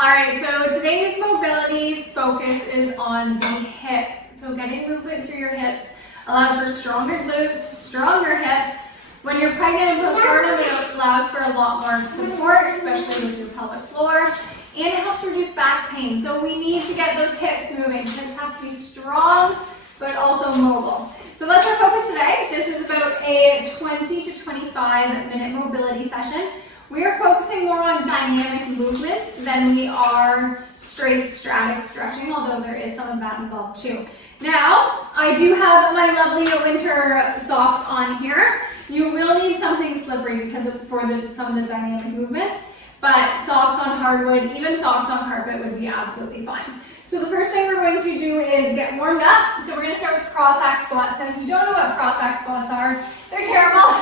All right, so today's mobility's focus is on the hips. So getting movement through your hips allows for stronger glutes, stronger hips. When you're pregnant and postpartum, it allows for a lot more support, especially with your pelvic floor, and it helps reduce back pain. So we need to get those hips moving. Hips have to be strong, but also mobile. So that's our focus today. This is about a 20 to 25 minute mobility session. We are focusing more on dynamic movements than we are straight static stretching, although there is some of that involved too. Now, I do have my lovely winter socks on here. You will need something slippery because of some of the dynamic movements, but socks on hardwood, even socks on carpet would be absolutely fine. So the first thing we're going to do is get warmed up. So we're going to start with cross-axe squats. And if you don't know what cross-axe squats are, they're terrible.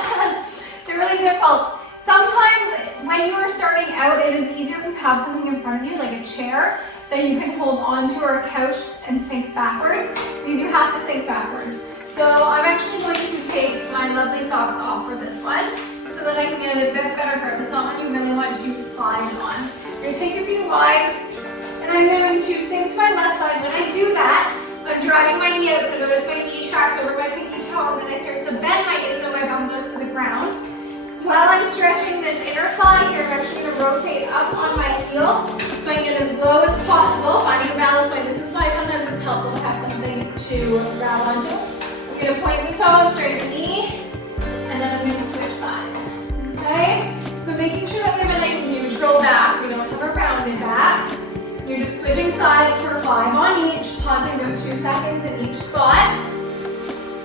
They're really difficult. Sometimes when you are starting out, it is easier if you have something in front of you, like a chair, that you can hold onto or a couch and sink backwards, because you have to sink backwards. So I'm actually going to take my lovely socks off for this one, so that I can get a bit better grip. It's not one you really want to slide on. You're going to take your feet wide, and I'm going to sink to my left side. When I do that, I'm driving my knee out, so notice my knee tracks over my pinky toe, and then I start to bend my knee so my bum goes to the ground. While I'm stretching this inner thigh here, I'm actually going to rotate up on my heel so I can get as low as possible, finding a balance point. This is why sometimes it's helpful to have something to grab onto. I'm going to point the toe, straighten the knee, and then I'm going to switch sides. Okay? So making sure that we have a nice neutral back. We don't have a rounded back. You're just switching sides for 5 on each, pausing about 2 seconds in each spot.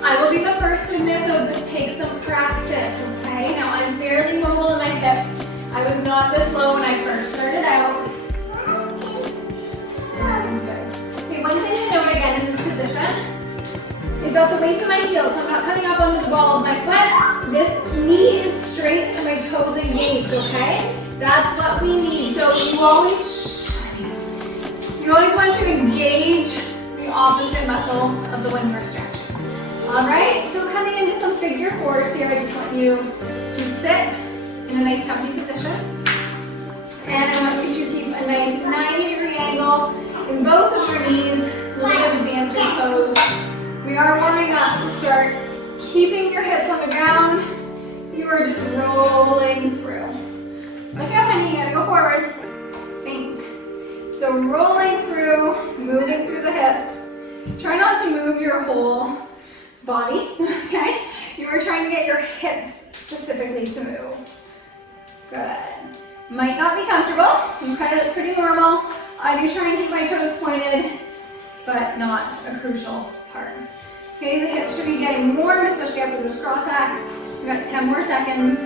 I will be the first to admit though this takes some practice, okay? Now I'm fairly mobile in my hips. I was not this low when I first started out. Okay, one thing to note again in this position is that the weights of my heels, so I'm not coming up onto the ball of my foot. This knee is straight and my toes engaged, okay? That's what we need. So you always want to engage the opposite muscle of the one you're stretching. All right, so coming into some figure fours here, I just want you to sit in a nice comfy position. And I want you to keep a nice 90-degree angle in both of your knees, a little bit of a dancer's pose. We are warming up to start keeping your hips on the ground. You are just rolling through. Look out, honey, you gotta go forward. Thanks. So rolling through, moving through the hips. Try not to move your whole body, okay? You are trying to get your hips specifically to move. Good. Might not be comfortable. Okay, that's pretty normal. I do try and keep my toes pointed, but not a crucial part. Okay, the hips should be getting warm, especially after this cross-axe. We've got 10 more seconds.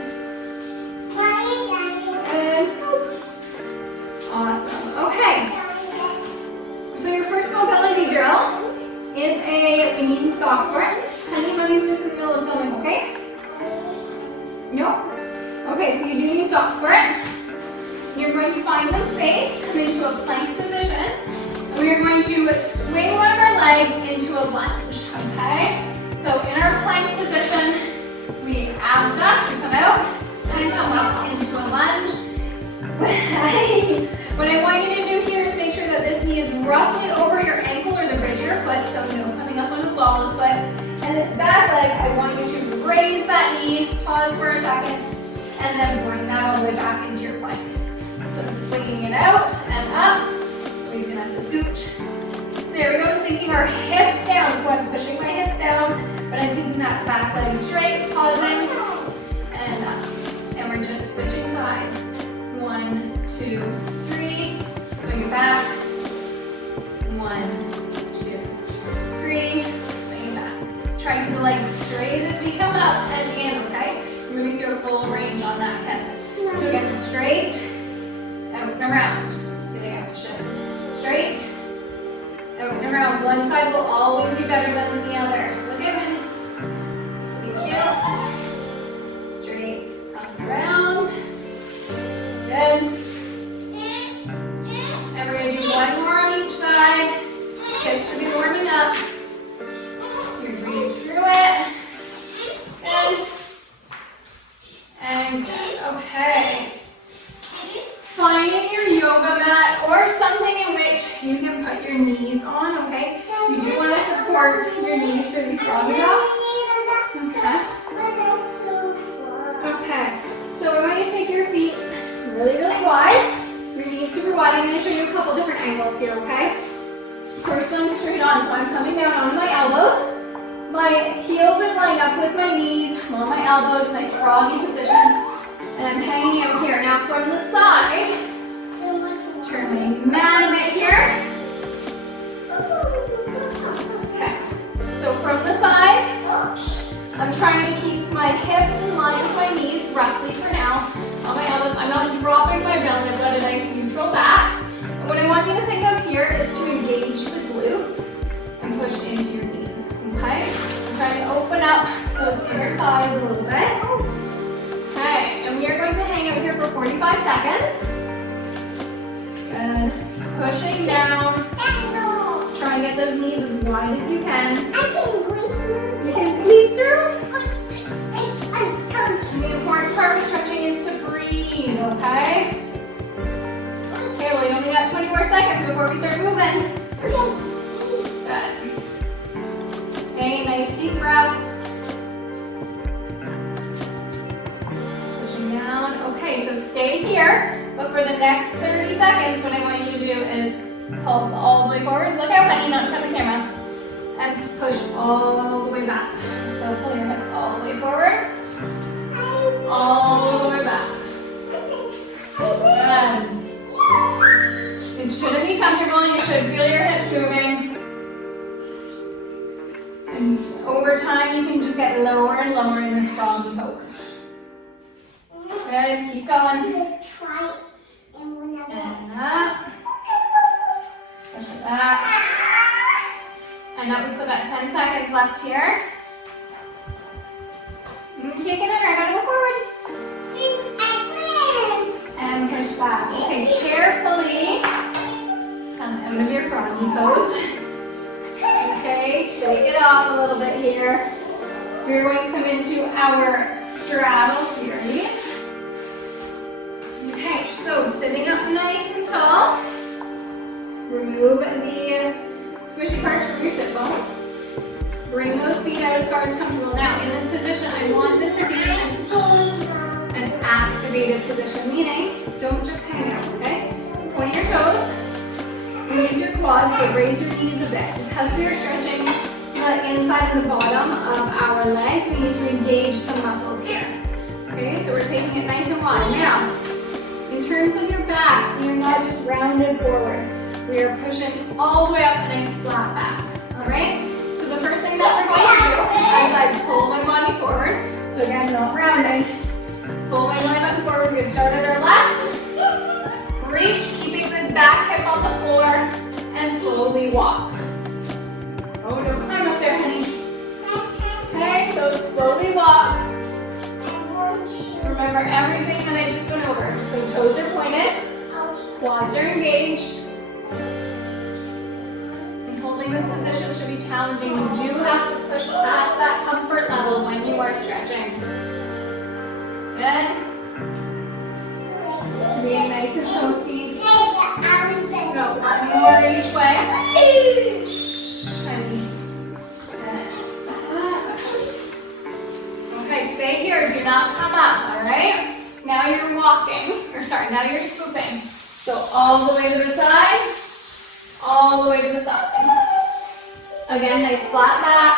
And awesome. Okay. So your first mobility drill is we need socks for it. Honey, mommy's just in the middle of filming, okay? Nope. Okay, so you do need socks for it. You're going to find some space, come into a plank position, and we are going to swing one of our legs into a lunge, okay? So in our plank position, we abduct, we come out, and come up into a lunge. What I want you to do here is make sure that this knee is roughly over your ankle or the bridge of your foot, so no coming up on the ball of the foot. And this back leg, I want you to raise that knee, pause for a second, and then bring that all the way back into your plank. So swinging it out and up. We're just gonna have to scooch. There we go, sinking our hips down. So I'm pushing my hips down, but I'm keeping that back leg straight, pausing, and up. And we're just switching sides. 1, 2, 3, swing it back. 1, 2, 3, swing it back. Try to keep the legs straight as we come up and in, okay? We're moving through a full range on that hip. So again, straight, out and around. Getting out of shift. Straight, out and around. One side will always be better than the other. Look at me. Thank you. Straight, up and around. Good. And we're going to do one more on each side. Hips should be warming up. You breathe through it. Good. And good. Okay. Finding your yoga mat or you can put your knees on, okay? You do want to support your knees to be strong enough. Okay. Okay, so we're going to take your feet really, really wide. Your knees super wide. I'm going to show you a couple different angles here, okay? First one straight on, so I'm coming down onto my elbows. My heels are lined up with my knees. I'm on my elbows, nice froggy position. And I'm hanging out here. Now from the side, turn my mat a bit here. Okay, so from the side, I'm trying to keep my hips in line with my knees, roughly for now. On my elbows, I'm not dropping my belly. I've got a nice neutral back. And what I want you to think of here is to engage the glutes and push into your knees, okay? I'm trying to open up those inner thighs a little bit. Okay, and we are going to hang out here for 45 seconds. Good. Pushing down. Try and get those knees as wide as you can. You can squeeze through. And the important part of stretching is to breathe, okay? Okay, well, you only got 20 more seconds before we start moving. Good. Okay, nice deep breaths. Pushing down. Okay, so stay here, but for the next 30 seconds, what I want you to do is pulse all the way forwards. Look out, honey, not in front of the camera. And push all the way back. So pull your hips all the way forward. All the way back. Good. It shouldn't be comfortable. You should feel your hips moving. And over time, you can just get lower and lower in this froggy pose. Good. Keep going. And up. Push it back. And up. We still got 10 seconds left here. Kicking it right, gotta go forward. Thanks. And push back. Okay, carefully come out of your froggy pose. Okay, shake it off a little bit here. We're going to come into our straddle series. Okay, so sitting up nice and tall. Remove the squishy parts from your sit bones. Bring those feet out as far as comfortable. Now, in this position, I want this to be an activated position, meaning don't just hang out, okay? Point your toes, squeeze your quads, so raise your knees a bit. Because we are stretching the inside and the bottom of our legs, we need to engage some muscles here. Okay, so we're taking it nice and wide. Now, in terms of your back, you're not just rounded forward. We are pushing all the way up a nice flat back, all right? So the first thing that we're going to do is I pull my body forward. So again, not rounding. Pull my belly button forward. We're going to start at our left. Reach, keeping this back hip on the floor, and slowly walk. Oh, don't climb up there, honey. Okay, so slowly walk. Remember everything that I just went over. So toes are pointed, quads are engaged. Holding this position should be challenging. You do have to push past that comfort level when you are stretching. Good. Being nice and toasty. Go one more each way. Shh, honey. Okay, stay here. Do not come up, all right? Now you're walking, now you're scooping. So all the way to the side. All the way to the side. Again, nice flat back.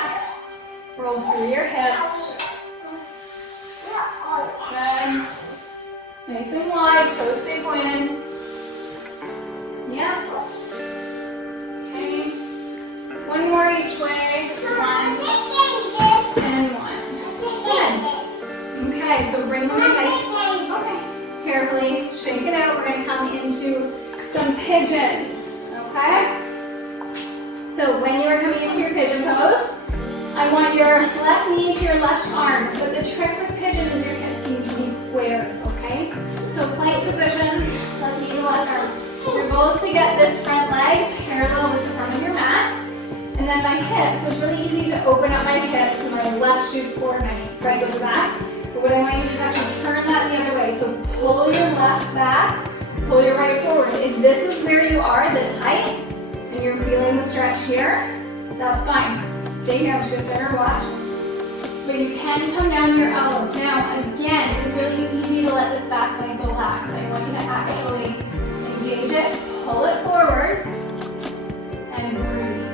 Roll through your hips. Good. Nice and wide, toes stay pointed. Yeah. Okay. One more each way. One and one. Good. Okay, so bring them in nice. Okay. Carefully shake it out. We're going to come into some pigeons. Okay? So when you are coming into your pigeon pose, I want your left knee to your left arm. But the trick with pigeon is your hips need to be squared, okay? So plank position, left knee to left arm. Your goal is to get this front leg parallel with the front of your mat. And then my hips, so it's really easy to open up my hips and my left shoots forward and my right goes back. But what I want you to do is actually turn that the other way. So pull your left back, pull your right forward. If this is where you are, this height, overstretch here, that's fine. Stay here, I'm just gonna start our watch. But you can come down to your elbows. Now, again, it is really easy to let this back leg relax. I want you to actually engage it, pull it forward, and breathe.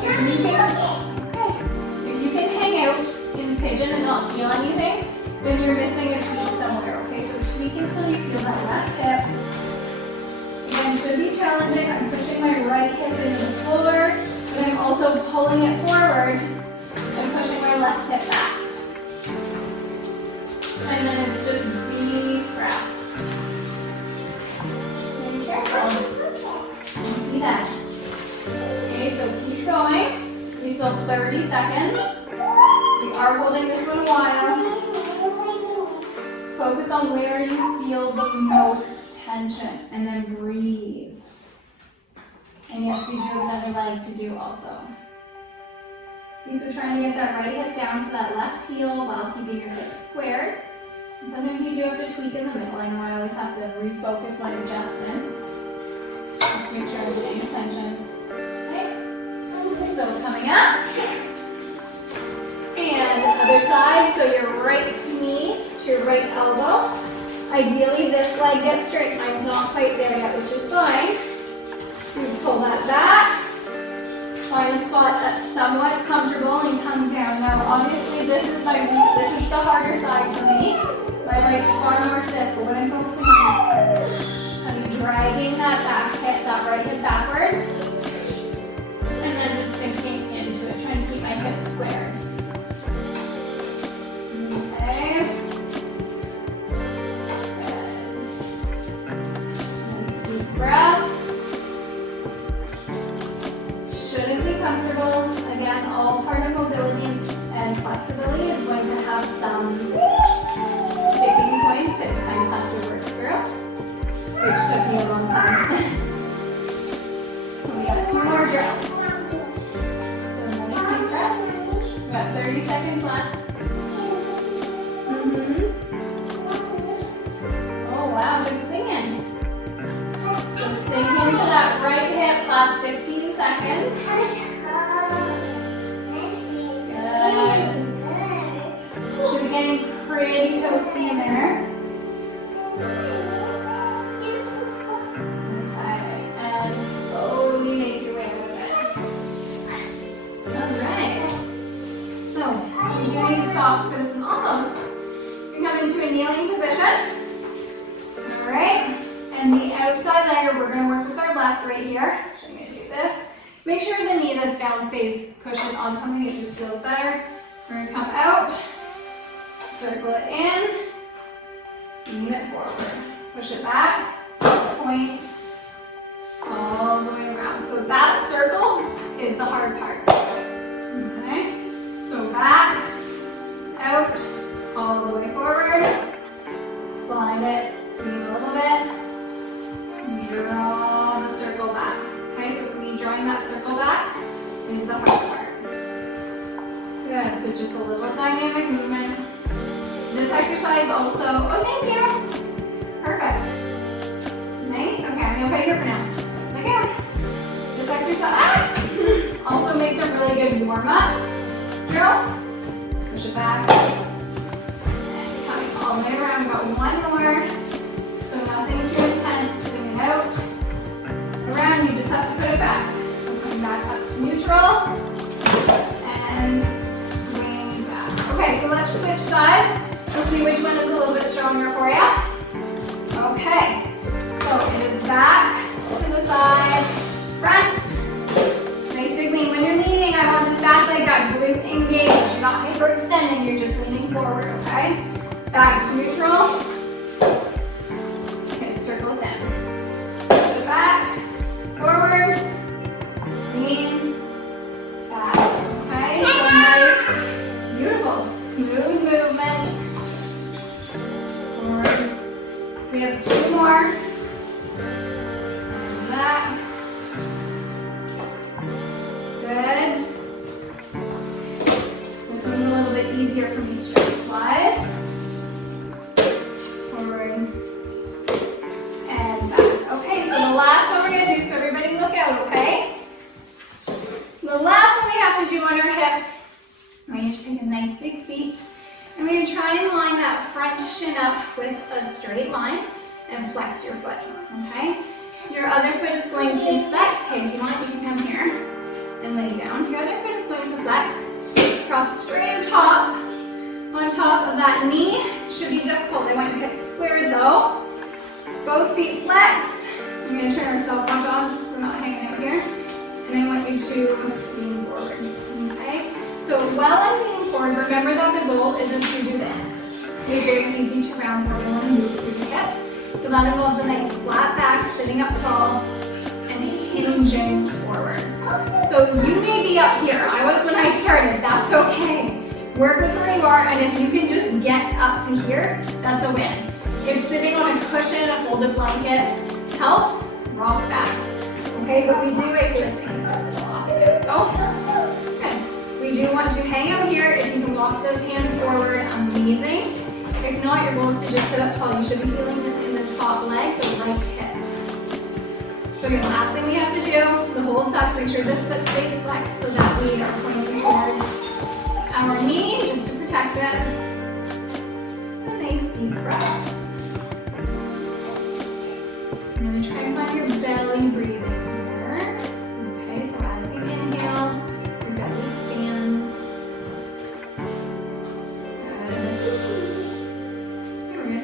If you can hang out in pigeon and not feel anything, then you're missing a tweak somewhere, okay? So tweak until you feel that left hip. Again, should be challenging. I'm pushing my right hip into the floor, but I'm also pulling it forward and pushing my left hip back. And then it's just deep breaths. Be careful. You see that? Okay, so keep going. We still have 30 seconds. So we are holding this one a while. Focus on where you feel the most tension and then breathe. And yes, we do have another leg to do also. Okay, so trying to get that right hip down to that left heel while keeping your hips squared. And sometimes you do have to tweak in the middle. I know I always have to refocus my adjustment. Just make sure I'm paying attention. Okay, so coming up. And other side, so your right knee to your right elbow. Ideally, this leg gets straight. Mine's not quite there yet, which is fine. You pull that back. Find a spot that's somewhat comfortable and come down. Now, obviously, this is the harder side for me. My right's far more stiff, but what I'm focusing on is kind of dragging that back hip, that right hip backwards, and then just sinking into it, trying to keep my hips squared. Okay. Nice deep breaths. Shouldn't be comfortable. Again, all part of mobility and flexibility is going to have some sticking points that you kind of have to work through, which took me a long time. We got 2 more drills. So nice deep breath. We got 30 seconds left. Oh wow, good swinging. So sink into that right hip, last 15 seconds. Good. Should be getting pretty toasty in there. Okay, and slowly make your way with it. Alright. So, you do need socks for this one almost. You come into a kneeling position. Alright. And the outside leg, we're going to work with our left right here. I'm going to do this. Make sure the knee that's down stays cushioned on something. It just feels better. We're going to come out. Circle it in, lean it forward, push it back, point, all the way around. So that circle is the hard part. Okay, so back, out, all the way forward, slide it, lean a little bit, draw the circle back. Okay, so for me, drawing that circle back is the hard part. Good, so just a little dynamic movement. This exercise also, oh thank you, perfect, nice, okay, I'm going to put it here for now. Look out, this exercise also makes a really good warm-up drill. Push it back, and coming all the way around. We've got one more, so nothing too intense. Swing it out, around, you just have to put it back. So coming back up to neutral, and swing back. Okay, so let's switch sides. We'll see which one is a little bit stronger for you. Okay, so it is back to the side, front. Nice big lean. When you're leaning, I want this back leg, that glute engaged. You're not hyperextending, you're just leaning forward, okay? Back to neutral. Okay, circles in. Push it back, forward, lean, back. Okay, so nice, beautiful, smooth movement. We have 2 more. And that. Good. This one's a little bit easier for me strength-wise. Forward and back. Okay, so the last one we're going to do, so everybody look out, okay? try and line that front shin up with a straight line and flex your foot, okay? Your other foot is going to flex. Okay, if you want, you can come here and lay down. Your other foot is going to flex, cross straight top, on top of that knee. Should be difficult. I want your hips squared though. Both feet flex. I'm going to turn our stopwatch on so we're not hanging out here. And I want you to lean forward, okay? So while I'm leaning forward, remember that the goal isn't to do this. It's very easy to round forward and move through the hips. So that involves a nice flat back, sitting up tall, and hinging forward. So you may be up here. I was when I started. That's okay. Work with where you are, and if you can just get up to here, that's a win. If sitting on a cushion, a folded blanket helps, rock back. Okay, but we do right here. The hips are a little off. There we go. Good. We do want to hang out here. If you can walk those hands forward, amazing. If not, your goal is to just sit up tall. You should be feeling this in the top leg, the right hip. So again, last thing we have to do, the hold tucks, make sure this foot stays flexed so that we are pointing towards our knee, just to protect it. And nice deep breaths. I'm going to try and find your belly breathing here. Okay, so as you inhale, your belly expands.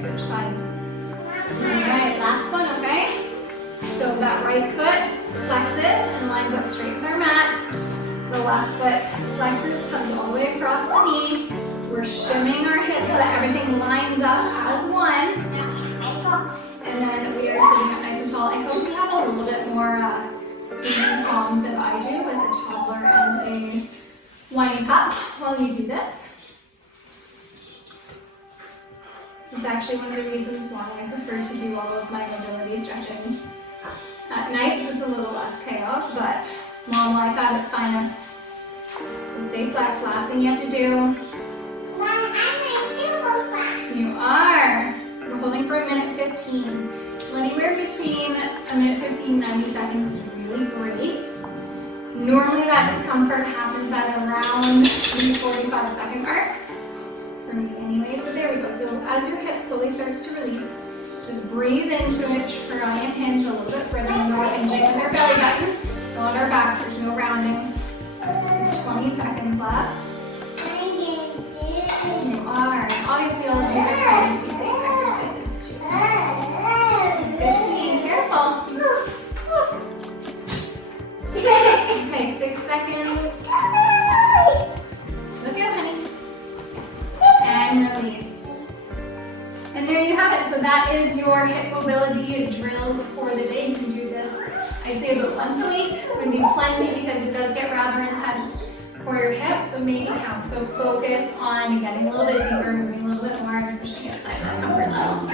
Switch sides. Alright, last one, okay? So that right foot flexes and lines up straight with our mat. The left foot flexes, comes all the way across the knee. We're shimming our hips so that everything lines up as one. And then we are sitting up nice and tall. I hope you have a little bit more soothing calm than I do with a toddler and a whiny pup while you do this. It's actually one of the reasons why I prefer to do all of my mobility stretching at nights. It's a little less chaos, but mom life at its finest. So stay flexed. Last thing you have to do. You are. We're holding for a minute 15. So anywhere between a minute 15 and 90 seconds is really great. Normally that discomfort happens at around the 45-second mark. For me anyway, so there we go. So as your hip slowly starts to release, just breathe into it, try and hinge a little bit further. Remember we're hinging with our belly button, on our back, there's no rounding. 20 seconds left. You are. Obviously all of these are pregnancy safe exercises too. 15, careful. Okay, 6 seconds. Look out, honey. And release. And there you have it. So that is your hip mobility drills for the day. You can do this, I'd say about once a week. Would be plenty because it does get rather intense for your hips, but make it count. So focus on getting a little bit deeper, moving a little bit more, and pushing it outside of our comfort level.